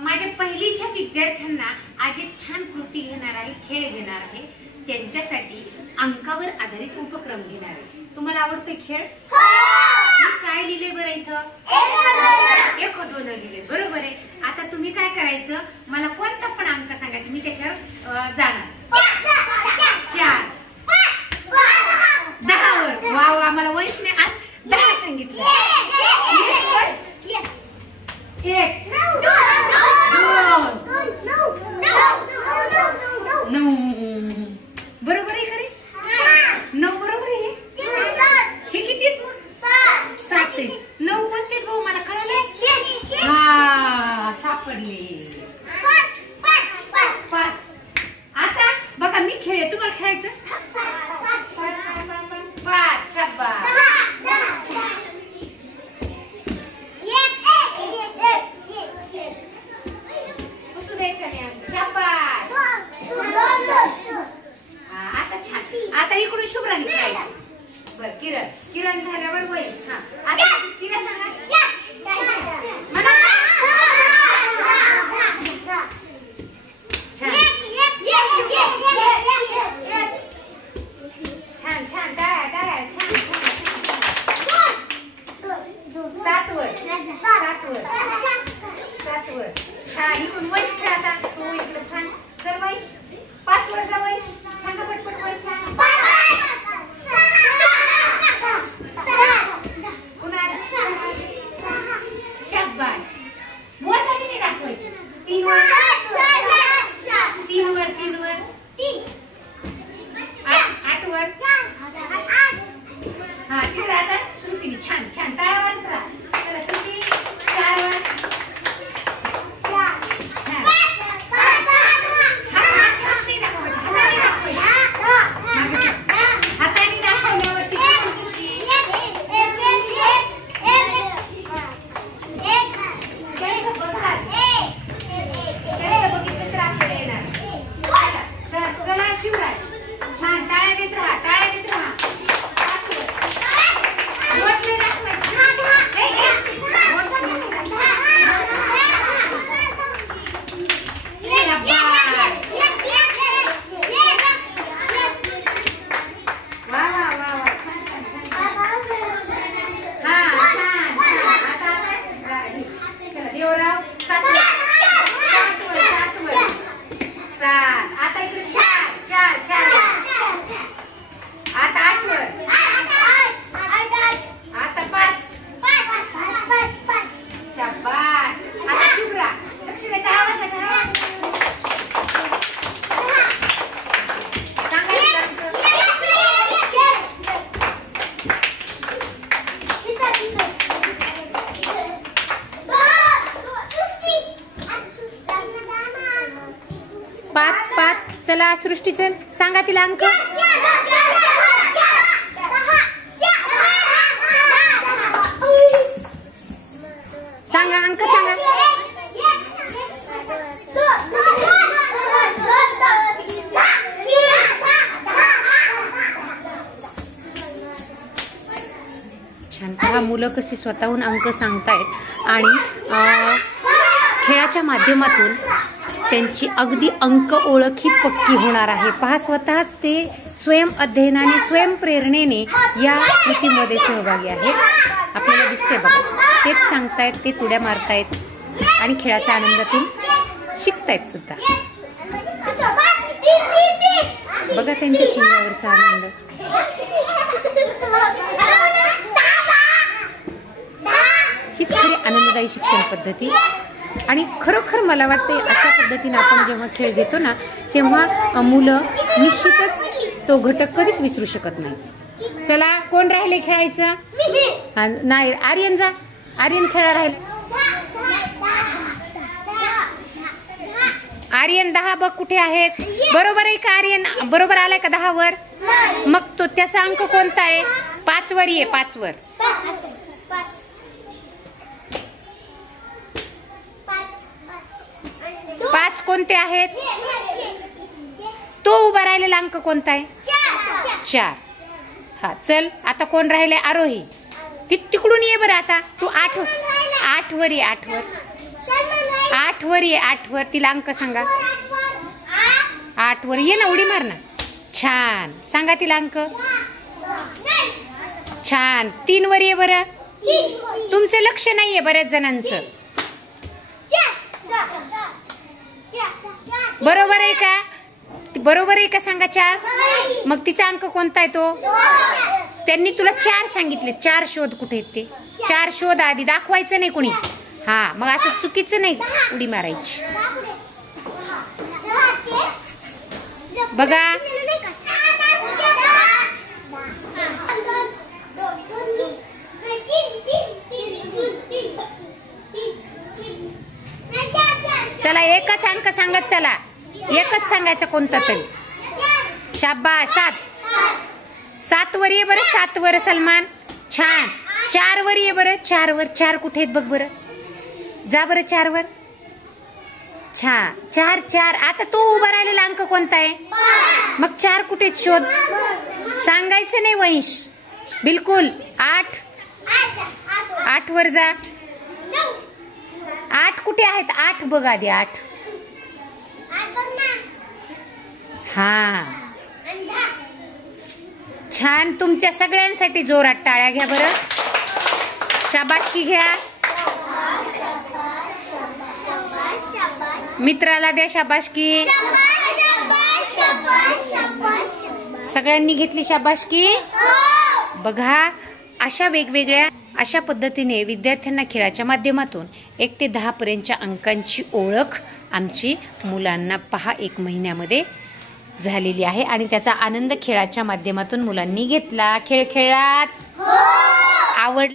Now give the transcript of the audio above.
माझ्या पहिलीच्या विद्यार्थ्यांना आज एक छान कृती घेणार आहे, खेळ घेणार आहे, त्यांच्यासाठी अंकावर आधारित उपक्रम घेणार आहे। तुम्हाला आवडतोय खेळ? मी काय लिहिले बरं इथं? 1 2 लिहिले, बरोबर आहे। आता तुम्ही काय करायचं, मला कोणता पण अंक सांगायचा, मी त्याच्यावर जाणार। 4 10 वर। वा वा, मला वंशने आज 10 सांगितलं। 1 2 9 बरोबर आहे खरे? 9 बरोबर आहे। हे किती आहेत मग? 7 आहे। 9 कोणते भाऊ मला कळाले? हा, सापडले। 5 आता बघा मी खेळ, तुम्हाला खेळायचं? 5 शाबास। पुसू द्यायचं नाही, शाबास। आता छान। आता इकडून शुभ्राने खेळायचं। बरं, किरण झाल्यावर वैश। हा, आता तिला सांगा। छान छान, टाळ्या टाळ्या, छान छान। 7 वर 7 वर छान। इकडून वैश खेळता, तू इकडे छान। चल वैश, 5 वर जा वैश, सांगा पटपट वैश। शाबास, मोठ्याने नाही दाखवायचं। 3 वर 3 वर 3 वर 8 वर। हा, तिकडे आता श्रुतीने छान छान टाळा वाजत राहा। चला श्रुती, 4 वर छान। हाताने दाखवल्यावरती बघितलं तर आपल्याला येणार। चला शिवराज, छान टाळ्या देत राहा, टाळ्या देत राहा। आता इकडे 4 आता 8 वर। आता 5 शाबास। आता शुभ्रा, लक्ष दे, टाळा वाजवा। पाच। चला सृष्टी, चल सांगा तिला अंक। सांगा अंक, सांगा। छान, पहा मुलं कशी स्वतःहून अंक सांगतायत आणि खेळाच्या माध्यमातून त्यांची अगदी अंक ओळख ही पक्की होणार आहे। पहा, स्वतःच ते स्वयं अध्ययनाने, स्वयंप्रेरणेने या कृतीमध्ये सहभागी आहेत। आपल्याला दिसते बघा, तेच सांगतायत, तेच उड्या मारतायत आणि खेळाच्या आनंदातून शिकतायत सुद्धा। बघा त्यांच्या चेहऱ्यावरचा आनंद। हीच खरी आनंददायी शिक्षण पद्धती। आणि खरोखर मला वाटते अशा पद्धतीने आपण जेव्हा खेळ घेतो ना, तेव्हा मुलं निश्चितच तो घटक कधीच विसरू शकत नाही। चला, कोण राहिले खेळायचं? नाही, आर्यन जा, आर्यन खेळा राहील। आर्यन 10 बघ कुठे आहेत? बरोबर आहे का आर्यन? बरोबर आलाय का 10 वर? मग तो त्याचा अंक कोणता आहे? 5 वर ये, 5 वर। 5 कोणते आहेत? तो उभा राहिलेला अंक कोणता आहे? 4। हा, चल आता कोण राहिले? आरोही, तिकडून ये बरं। आता तू 8 वर ये, 8 वर। 8 8 वर ये, 8 वर. तिला अंक सांगा. 8 वर ये ना, उडी मार ना. छान. सांगा तिला अंक. छान. 3 वर ये बरं. तुमचं लक्ष नाहीये बऱ्याच जणांचं. बरोबर आहे का? बरोबर आहे का सांगा. 4. मग तिचा अंक कोणता आहे तो? त्यांनी तुला 4 सांगितले. 4 शोध. कुठे आहेत ते? 4 शोध. आधी दाखवायचं नाही कोणी. हा, मग असं चुकीचं नाही उडी मारायची. बघा. चला एकच अंक सांगत चला. एकच सांगायचा कोणता तरी. शाबास. 7 वर ये बरं. 7 वर सलमान. छान. 4 वर ये बरं. 4 वर. 4 कुठे आहेत बघ बरं. जा बरं 4 वर. छान. 4. आता तो उभा राहिलेला अंक कोणता आहे? मग 4 कुठे शोध. सांगायचं नाही वंश. बिलकुल. 8 वर जा. 8 कुठे आहेत? 8 बघ आधी. 8. हा, छान. तुमच्या सगळ्यांसाठी जोरात टाळ्या घ्या बरं. शाबासकी घ्या. मित्राला द्या शाबासकी. सगळ्यांनी घेतली शाबासकी. बघा, अशा वेगवेगळ्या अशा पद्धतीने विद्यार्थ्यांना खेळाच्या माध्यमातून 1 ते 10 पर्यंतच्या अंकांची ओळख आमची मुलांना 1 महिन्यामध्ये झालेली आहे आणि त्याचा आनंद खेळाच्या माध्यमातून मुलांनी घेतला. खेळ खेळात आवड